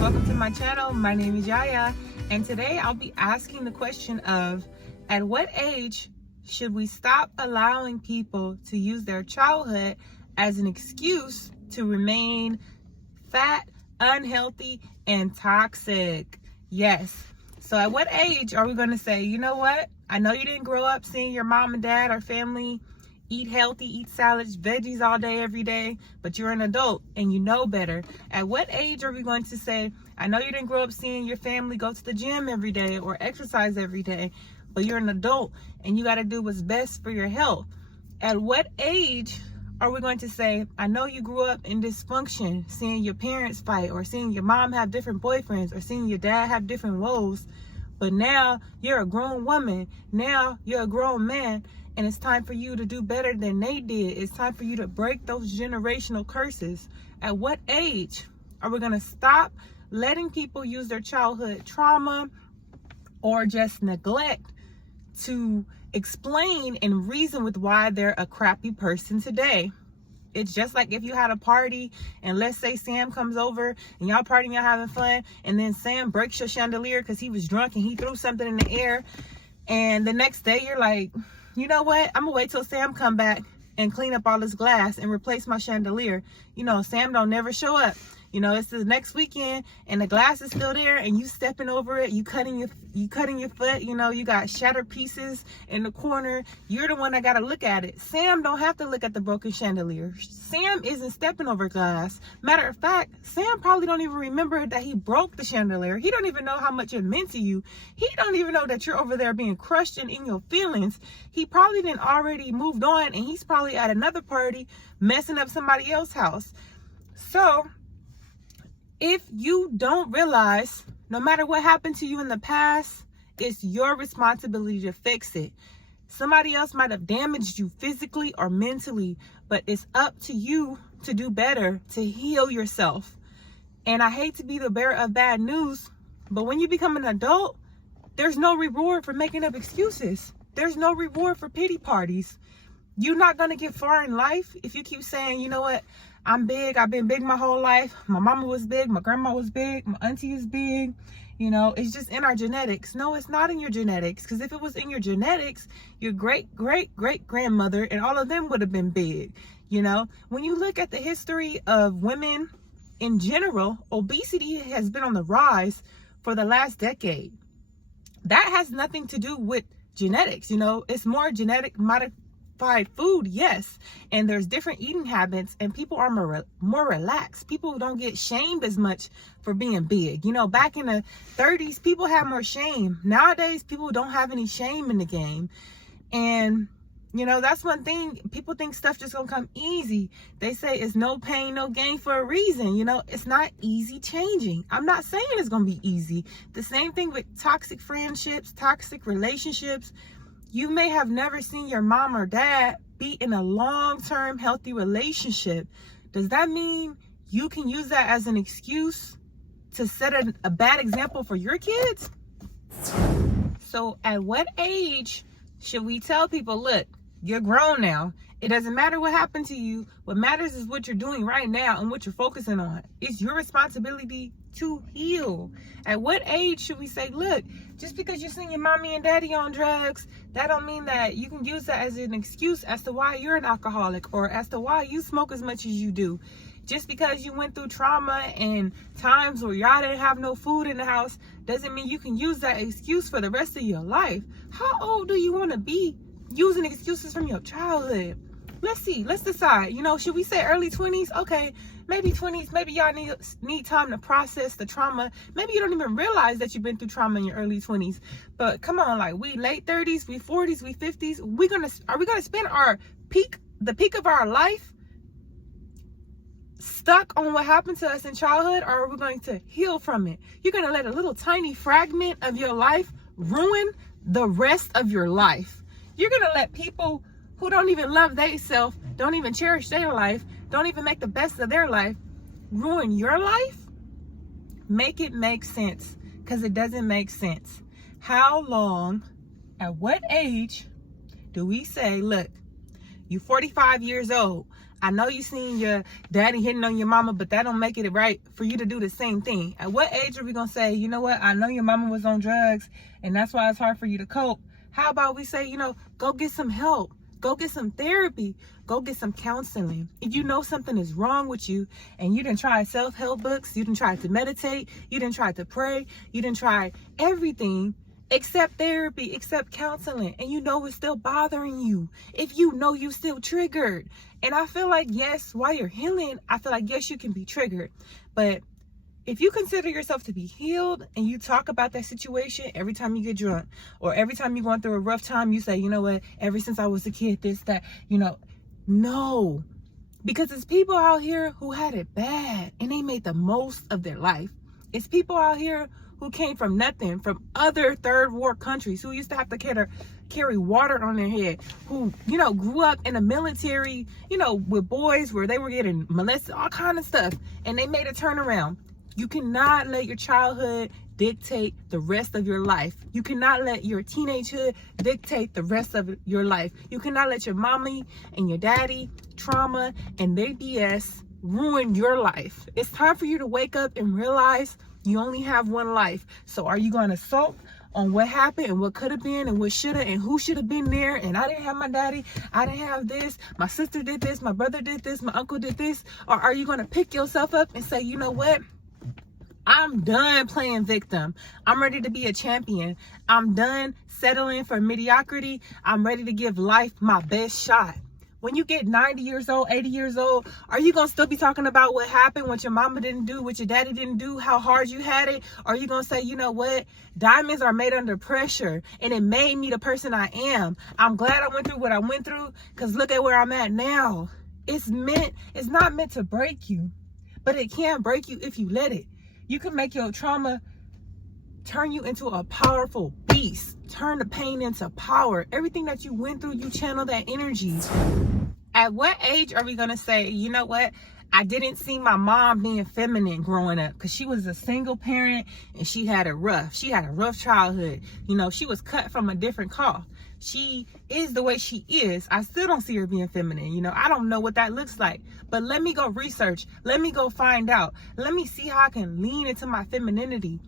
welcome to my channel. My name is Yaya, and today I'll be asking the question of, at what age should we stop allowing people to use their childhood as an excuse to remain fat, unhealthy, and toxic? Yes. So at what age are we going to say, you know what? I know you didn't grow up seeing your mom and dad or family eat healthy, eat salads, veggies all day, every day, but you're an adult and you know better. At what age are we going to say, I know you didn't grow up seeing your family go to the gym every day or exercise every day, but you're an adult and you got to do what's best for your health? At what age are we going to say, I know you grew up in dysfunction, seeing your parents fight or seeing your mom have different boyfriends or seeing your dad have different woes, but now you're a grown woman, now you're a grown man, and it's time for you to do better than they did. It's time for you to break those generational curses. At what age are we going to stop letting people use their childhood trauma or just neglect to explain and reason with why they're a crappy person today? It's just like if you had a party and let's say Sam comes over and y'all partying, y'all having fun, and then Sam breaks your chandelier because he was drunk and he threw something in the air, and the next day you're like, you know what? I'm gonna wait till Sam come back and clean up all this glass and replace my chandelier. You know, Sam don't never show up. You know, it's the next weekend and the glass is still there and you stepping over it, you cutting your foot, you know, you got shattered pieces in the corner. You're the one that gotta look at it. Sam don't have to look at the broken chandelier. Sam isn't stepping over glass. Matter of fact, Sam probably don't even remember that he broke the chandelier. He don't even know how much it meant to you. He don't even know that you're over there being crushed and in your feelings. He probably didn't already moved on and he's probably at another party messing up somebody else's house. So if you don't realize, no matter what happened to you in the past, it's your responsibility to fix it. Somebody else might have damaged you physically or mentally, but it's up to you to do better, to heal yourself. And I hate to be the bearer of bad news, but when you become an adult, there's no reward for making up excuses. There's no reward for pity parties. You're not going to get far in life if you keep saying, you know what, I'm big. I've been big my whole life. My mama was big. My grandma was big. My auntie is big. You know, it's just in our genetics. No, it's not in your genetics. Because if it was in your genetics, your great-great-great-grandmother and all of them would have been big. You know, when you look at the history of women in general, obesity has been on the rise for the last decade. That has nothing to do with genetics. You know, it's more genetic modified food, yes, and there's different eating habits and people are more relaxed. People don't get shamed as much for being big. You know, back in the 30s, people had more shame. Nowadays, people don't have any shame in the game. And you know, that's one thing. People think stuff just gonna come easy. They say it's no pain, no gain for a reason. You know, it's not easy changing. I'm not saying it's gonna be easy. The same thing with toxic friendships, toxic relationships. You may have never seen your mom or dad be in a long-term healthy relationship. Does that mean you can use that as an excuse to set a bad example for your kids? So at what age should we tell people, look, you're grown now. It doesn't matter what happened to you. What matters is what you're doing right now and what you're focusing on. It's your responsibility to heal. At what age should we say, look, just because you're seeing your mommy and daddy on drugs, that don't mean that you can use that as an excuse as to why you're an alcoholic or as to why you smoke as much as you do. Just because you went through trauma and times where y'all didn't have no food in the house doesn't mean you can use that excuse for the rest of your life. How old do you want to be using excuses from your childhood? Let's see, let's decide. You know, should we say early 20s? Okay, maybe 20s. Maybe y'all need time to process the trauma. Maybe you don't even realize that you've been through trauma in your early 20s. But come on, like we late 30s, we 40s, we 50s. Are we gonna spend the peak of our life stuck on what happened to us in childhood, or are we going to heal from it? You're gonna let a little tiny fragment of your life ruin the rest of your life. You're gonna let people who don't even love themselves, don't even cherish their life, don't even make the best of their life, ruin your life? Make it make sense, because it doesn't make sense. How long, at what age do we say, look, you're 45 years old, I know you seen your daddy hitting on your mama, but that don't make it right for you to do the same thing. At what age are we gonna say, you know what, I know your mama was on drugs and that's why it's hard for you to cope. How about we say, go get some help, go get some therapy, go get some counseling. If you know something is wrong with you and you didn't try self-help books, you didn't try to meditate, you didn't try to pray, you didn't try everything except therapy, except counseling, and you know it's still bothering you, if you know you still triggered. And I feel like, yes, while you're healing, I feel like, yes, you can be triggered. But if you consider yourself to be healed and you talk about that situation every time you get drunk or every time you're going through a rough time, you say, you know what, ever since I was a kid, this, that, no. Because it's people out here who had it bad and they made the most of their life. It's people out here who came from nothing, from other third world countries, who used to have to carry water on their head, who, grew up in the military, with boys where they were getting molested, all kind of stuff, and they made a turnaround. You cannot let your childhood dictate the rest of your life. You cannot let your teenagehood dictate the rest of your life. You cannot let your mommy and your daddy trauma and their BS ruin your life. It's time for you to wake up and realize you only have one life. So are you going to sulk on what happened and what could have been and what should have and who should have been there? And I didn't have my daddy, I didn't have this, my sister did this, my brother did this, my uncle did this. Or are you going to pick yourself up and say, you know what? I'm done playing victim. I'm ready to be a champion. I'm done settling for mediocrity. I'm ready to give life my best shot. When you get 90 years old, 80 years old, are you going to still be talking about what happened, what your mama didn't do, what your daddy didn't do, how hard you had it? Or are you going to say, you know what? Diamonds are made under pressure and it made me the person I am. I'm glad I went through what I went through because look at where I'm at now. It's not meant to break you, but it can break you if you let it. You can make your trauma turn you into a powerful beast. Turn the pain into power. Everything that you went through, you channel that energy. At what age are we going to say, you know what? I didn't see my mom being feminine growing up because she was a single parent and she had it rough. She had a rough childhood. She was cut from a different cloth. She is the way she is. I still don't see her being feminine. I don't know what that looks like. But let me go research. Let me go find out. Let me see how I can lean into my femininity.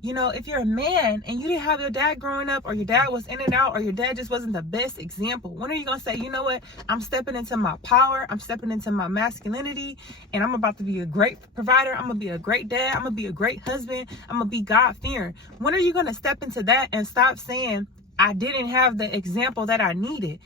If you're a man and you didn't have your dad growing up, or your dad was in and out, or your dad just wasn't the best example, when are you going to say, you know what? I'm stepping into my power. I'm stepping into my masculinity, and I'm about to be a great provider. I'm going to be a great dad. I'm going to be a great husband. I'm going to be God-fearing. When are you going to step into that and stop saying, I didn't have the example that I needed?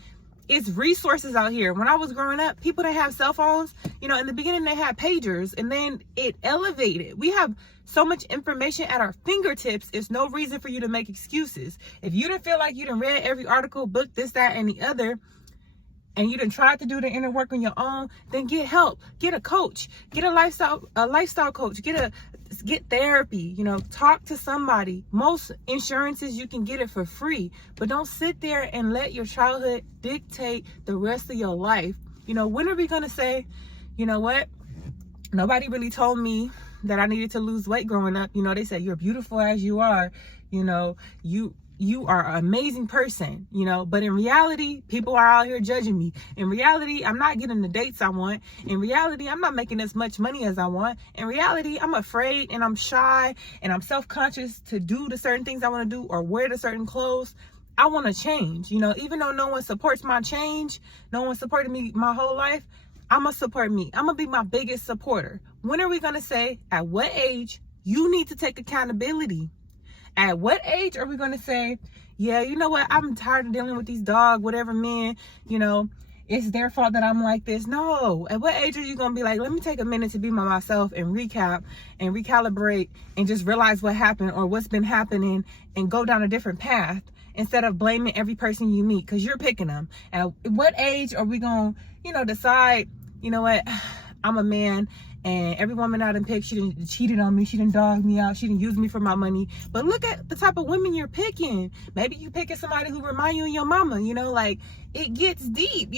It's resources out here. When I was growing up, people didn't have cell phones. In the beginning, they had pagers, and then it elevated. We have so much information at our fingertips. It's no reason for you to make excuses. If you didn't feel like you done read every article, book, this, that, and the other, and you done tried to do the inner work on your own, then get help. Get a coach. Get a lifestyle coach. Get therapy. Talk to somebody. Most insurances, you can get it for free. But don't sit there and let your childhood dictate the rest of your life. When are we going to say, you know what? Nobody really told me that I needed to lose weight growing up. They said, you're beautiful as you are. You are an amazing person, but in reality, people are out here judging me. In reality, I'm not getting the dates I want. In reality, I'm not making as much money as I want. In reality, I'm afraid and I'm shy and I'm self-conscious to do the certain things I want to do or wear the certain clothes. I want to change, even though no one supports my change, no one supported me my whole life, I'm going to support me. I'm going to be my biggest supporter. When are we going to say, at what age you need to take accountability? At what age are we going to say, yeah, you know what? I'm tired of dealing with these whatever men, it's their fault that I'm like this. No. At what age are you going to be like, let me take a minute to be by myself and recap and recalibrate and just realize what happened or what's been happening and go down a different path instead of blaming every person you meet because you're picking them? At what age are we going to, decide, you know what? I'm a man. And every woman I done picked, she done cheated on me. She done dogged me out. She done used me for my money. But look at the type of women you're picking. Maybe you picking somebody who remind you of your mama, it gets deep,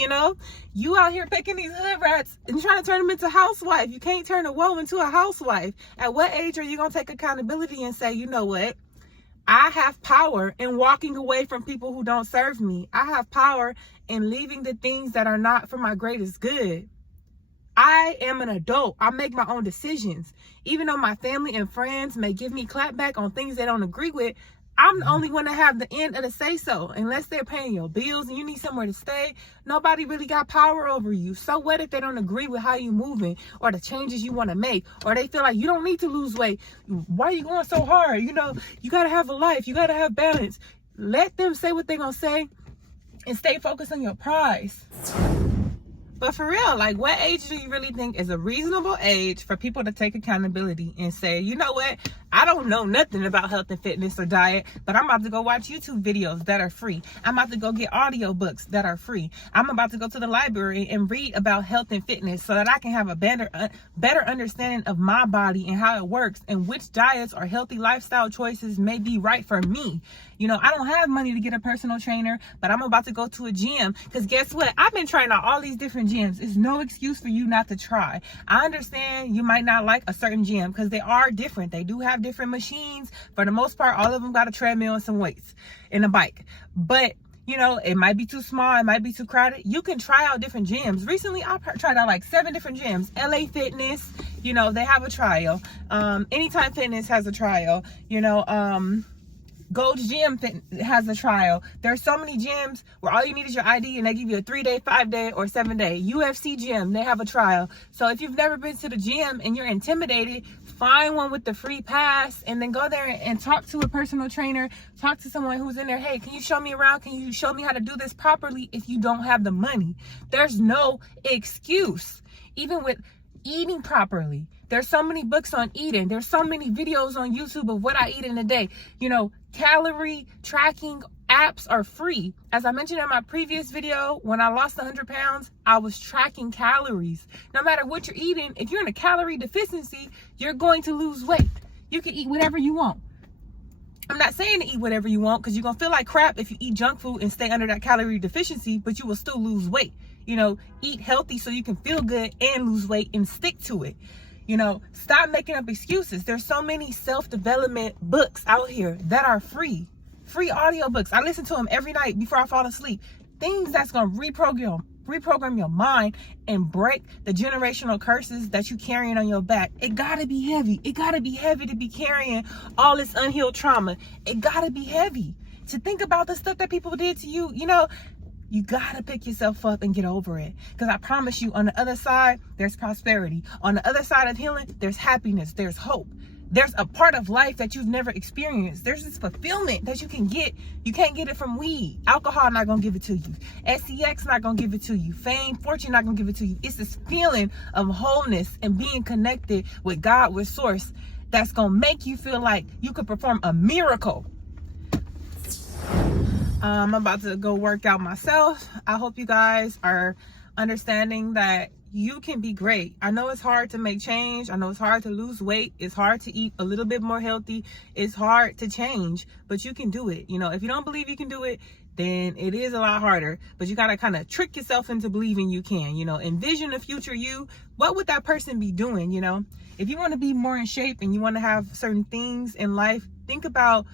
You out here picking these hood rats and trying to turn them into housewife. You can't turn a woman into a housewife. At what age are you going to take accountability and say, you know what? I have power in walking away from people who don't serve me. I have power in leaving the things that are not for my greatest good. I am an adult. I make my own decisions. Even though my family and friends may give me clapback on things they don't agree with, I'm the only one to have the end of the say so. Unless they're paying your bills and you need somewhere to stay, nobody really got power over you. So what if they don't agree with how you moving or the changes you want to make, or they feel like you don't need to lose weight? Why are you going so hard? You know, you got to have a life. You got to have balance. Let them say what they're going to say and stay focused on your prize. But for real, like, what age do you really think is a reasonable age for people to take accountability and say, you know what, I don't know nothing about health and fitness or diet, but I'm about to go watch YouTube videos that are free. I'm about to go get audiobooks that are free. I'm about to go to the library and read about health and fitness so that I can have a better understanding of my body and how it works and which diets or healthy lifestyle choices may be right for me. You know, I don't have money to get a personal trainer, but I'm about to go to a gym because guess what? I've been trying out all these different gyms. It's no excuse for you not to try. I understand you might not like a certain gym because they are different. They do have different machines. For the most part, all of them got a treadmill and some weights and a bike. But you know, it might be too small, it might be too crowded. You can try out different gyms. Recently, I tried out like 7 different gyms. LA Fitness, you know, they have a trial. Anytime Fitness has a trial. You know, Gold's Gym has a trial. There's so many gyms where all you need is your ID and they give you a 3-day, 5-day, or 7-day. UFC gym, they have a trial. So if you've never been to the gym and you're intimidated, find one with the free pass and then go there and talk to a personal trainer. Talk to someone who's in there. Hey, can you show me around? Can you show me how to do this properly if you don't have the money? There's no excuse. Even with eating properly. There's so many books on eating. There's so many videos on YouTube of what I eat in a day. You know, calorie tracking apps are free. As I mentioned in my previous video, when I lost 100 pounds, I was tracking calories. No matter what you're eating, if you're in a calorie deficiency, you're going to lose weight. You can eat whatever you want. I'm not saying to eat whatever you want because you're going to feel like crap if you eat junk food and stay under that calorie deficiency, but you will still lose weight. You know, eat healthy so you can feel good and lose weight and stick to it. You know, stop making up excuses. There's so many self-development books out here that are free. Free audiobooks. I listen to them every night before I fall asleep. Things that's going to reprogram your mind and break the generational curses that you carrying on your back. It got to be heavy. It got to be heavy to be carrying all this unhealed trauma. It got to be heavy to think about the stuff that people did to you. You know, you gotta pick yourself up and get over it. Because I promise you, on the other side, there's prosperity. On the other side of healing, there's happiness, there's hope. There's a part of life that you've never experienced. There's this fulfillment that you can get. You can't get it from weed. Alcohol not gonna give it to you. SEX not gonna give it to you. Fame, fortune not gonna give it to you. It's this feeling of wholeness and being connected with God, with Source, that's gonna make you feel like you could perform a miracle. I'm about to go work out myself. I hope you guys are understanding that you can be great. I know it's hard to make change. I know it's hard to lose weight. It's hard to eat a little bit more healthy. It's hard to change, but you can do it. You know, if you don't believe you can do it, then it is a lot harder, but you got to kind of trick yourself into believing you can. You know, envision the future you. What would that person be doing? You know, if you want to be more in shape and you want to have certain things in life, think about,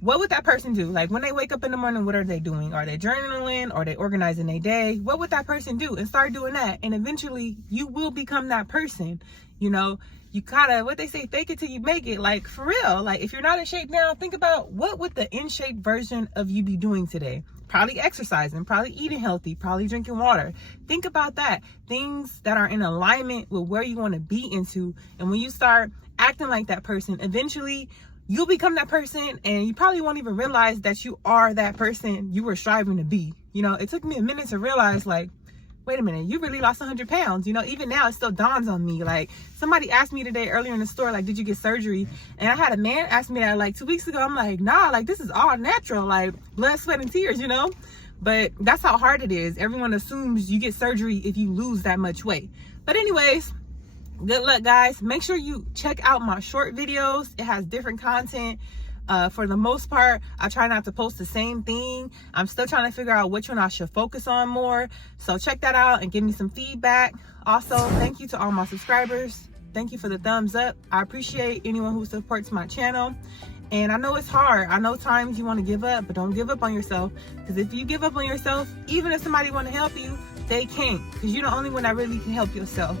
what would that person do? Like, when they wake up in the morning, what are they doing? Are they journaling? Are they organizing their day? What would that person do? And start doing that. And eventually you will become that person. You know, you gotta, what they say, fake it till you make it. Like, for real. Like, if you're not in shape now, think about, what would the in shape version of you be doing today? Probably exercising, probably eating healthy, probably drinking water. Think about that. Things that are in alignment with where you want to be into. And when you start acting like that person, eventually you'll become that person, and you probably won't even realize that you are that person you were striving to be. You know, it took me a minute to realize, like, wait a minute, you really lost 100 pounds. You know, even now it still dawns on me. Like, somebody asked me today earlier in the store, like, did you get surgery? And I had a man ask me that like 2 weeks ago. I'm like, nah, like, this is all natural, like blood, sweat, and tears, you know? But that's how hard it is. Everyone assumes you get surgery if you lose that much weight. But anyways, good luck, guys. Make sure you check out my short videos. It has different content. For the most part, I try not to post the same thing. I'm still trying to figure out which one I should focus on more. So check that out and give me some feedback. Also, thank you to all my subscribers. Thank you for the thumbs up. I appreciate anyone who supports my channel. And I know it's hard. I know times you want to give up, but don't give up on yourself. Because if you give up on yourself, even if somebody want to help you, they can't. Because you're the only one that really can help yourself.